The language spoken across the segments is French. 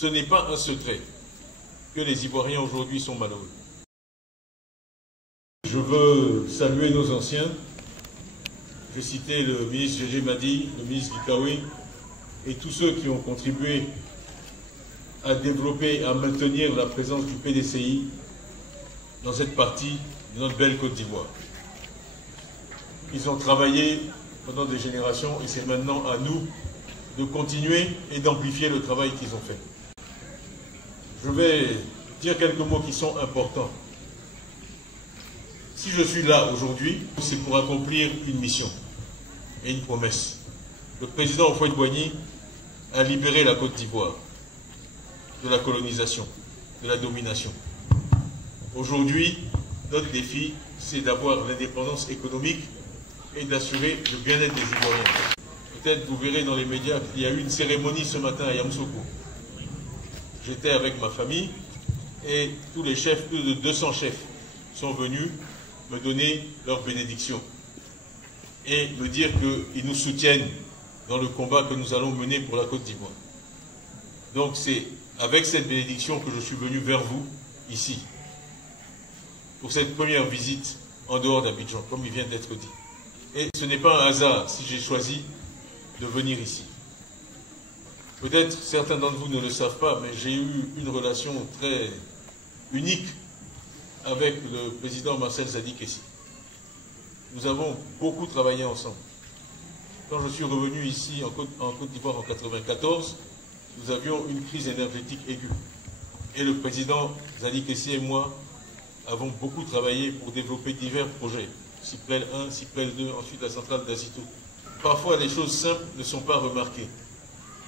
Ce n'est pas un secret que les Ivoiriens aujourd'hui sont malheureux. Je veux saluer nos anciens. Je citais le ministre Gégé Madi, le ministre Gikawi et tous ceux qui ont contribué à développer, à maintenir la présence du PDCI dans cette partie de notre belle Côte d'Ivoire. Ils ont travaillé pendant des générations et c'est maintenant à nous de continuer et d'amplifier le travail qu'ils ont fait. Je vais dire quelques mots qui sont importants. Si je suis là aujourd'hui, c'est pour accomplir une mission et une promesse. Le président Houphouët-Boigny a libéré la Côte d'Ivoire de la colonisation, de la domination. Aujourd'hui, notre défi, c'est d'avoir l'indépendance économique et d'assurer le bien-être des Ivoiriens. Peut-être vous verrez dans les médias qu'il y a eu une cérémonie ce matin à Yamoussoukro. J'étais avec ma famille et tous les chefs, plus de 200 chefs, sont venus me donner leur bénédiction et me dire qu'ils nous soutiennent dans le combat que nous allons mener pour la Côte d'Ivoire. Donc c'est avec cette bénédiction que je suis venu vers vous, ici, pour cette première visite en dehors d'Abidjan, comme il vient d'être dit. Et ce n'est pas un hasard si j'ai choisi de venir ici. Peut-être certains d'entre vous ne le savent pas, mais j'ai eu une relation très unique avec le président Marcel Zadi-Kessi. Nous avons beaucoup travaillé ensemble. Quand je suis revenu ici en Côte d'Ivoire en 1994, nous avions une crise énergétique aiguë. Et le président Zadi-Kessi et moi avons beaucoup travaillé pour développer divers projets. Ciplel 1, Ciplel 2, ensuite la centrale d'Azito. Parfois, les choses simples ne sont pas remarquées.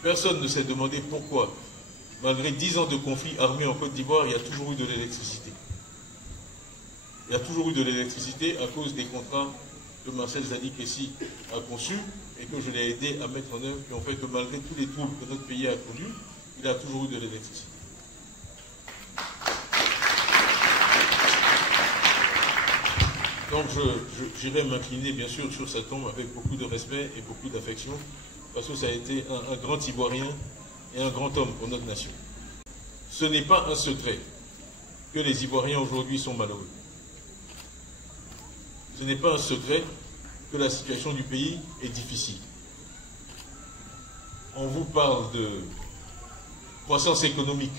Personne ne s'est demandé pourquoi, malgré 10 ans de conflit armé en Côte d'Ivoire, il y a toujours eu de l'électricité. Il y a toujours eu de l'électricité à cause des contrats que Marcel Zadi-Kessi a conçus et que je l'ai aidé à mettre en œuvre, qui ont fait que malgré tous les troubles que notre pays a connus, il a toujours eu de l'électricité. Donc j'irai m'incliner bien sûr sur sa tombe avec beaucoup de respect et beaucoup d'affection, parce que ça a été un grand Ivoirien et un grand homme pour notre nation. Ce n'est pas un secret que les Ivoiriens aujourd'hui sont malheureux. Ce n'est pas un secret que la situation du pays est difficile. On vous parle de croissance économique,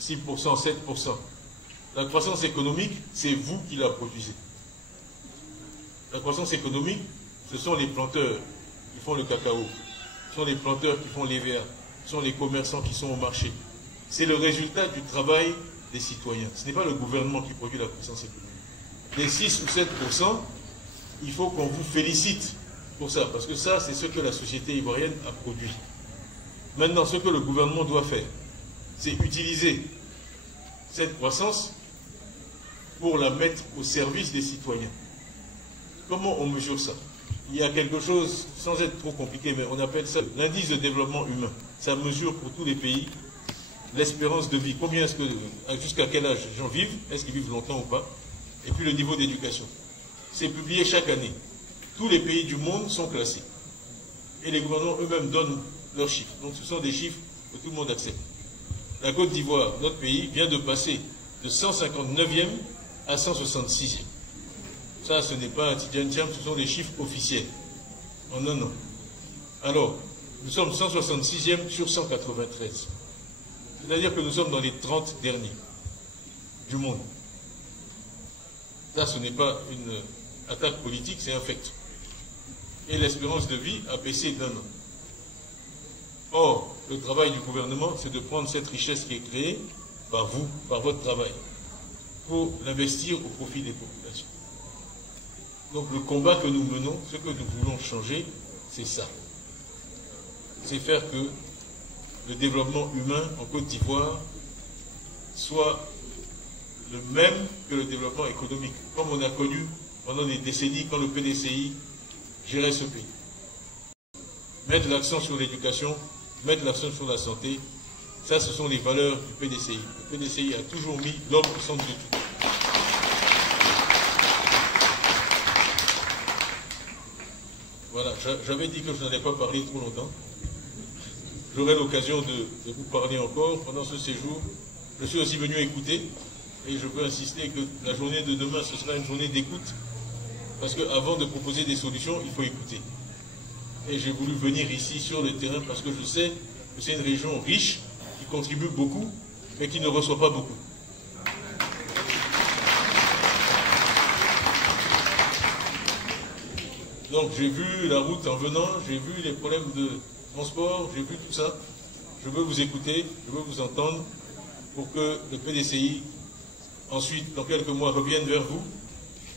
6%, 7%. La croissance économique, c'est vous qui la produisez. La croissance économique, ce sont les planteurs qui font le cacao, ce sont les planteurs qui font l'EVA, ce sont les commerçants qui sont au marché. C'est le résultat du travail des citoyens. Ce n'est pas le gouvernement qui produit la croissance économique. Les 6 ou 7%, il faut qu'on vous félicite pour ça, parce que ça, c'est ce que la société ivoirienne a produit. Maintenant, ce que le gouvernement doit faire, c'est utiliser cette croissance pour la mettre au service des citoyens. Comment on mesure ça? Il y a quelque chose, sans être trop compliqué, mais on appelle ça l'indice de développement humain. Ça mesure pour tous les pays l'espérance de vie. Combien est-ce que, jusqu'à quel âge les gens vivent? Est-ce qu'ils vivent longtemps ou pas? Et puis le niveau d'éducation. C'est publié chaque année. Tous les pays du monde sont classés. Et les gouvernements eux-mêmes donnent leurs chiffres. Donc ce sont des chiffres que tout le monde accepte. La Côte d'Ivoire, notre pays, vient de passer de 159e à 166e. Ça, ce n'est pas un Tidjane-Tiam, ce sont des chiffres officiels. En un an. Alors, nous sommes 166e sur 193. C'est-à-dire que nous sommes dans les 30 derniers du monde. Ça, ce n'est pas une attaque politique, c'est un fait. Et l'espérance de vie a baissé d'1 an. Or, le travail du gouvernement, c'est de prendre cette richesse qui est créée par vous, par votre travail, pour l'investir au profit des populations. Donc le combat que nous menons, ce que nous voulons changer, c'est ça. C'est faire que le développement humain en Côte d'Ivoire soit le même que le développement économique, comme on a connu pendant des décennies quand le PDCI gérait ce pays. Mettre l'accent sur l'éducation, mettre l'accent sur la santé, ça ce sont les valeurs du PDCI. Le PDCI a toujours mis l'homme au centre de tout. Voilà, j'avais dit que je n'allais pas parler trop longtemps. j'aurai l'occasion de vous parler encore pendant ce séjour. Je suis aussi venu écouter et je veux insister que la journée de demain, ce sera une journée d'écoute. Parce qu'avant de proposer des solutions, il faut écouter. Et j'ai voulu venir ici sur le terrain parce que je sais que c'est une région riche, qui contribue beaucoup, mais qui ne reçoit pas beaucoup. Donc j'ai vu la route en venant, j'ai vu les problèmes de transport, j'ai vu tout ça. Je veux vous écouter, je veux vous entendre pour que le PDCI, ensuite, dans quelques mois, revienne vers vous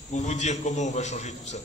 pour vous dire comment on va changer tout ça.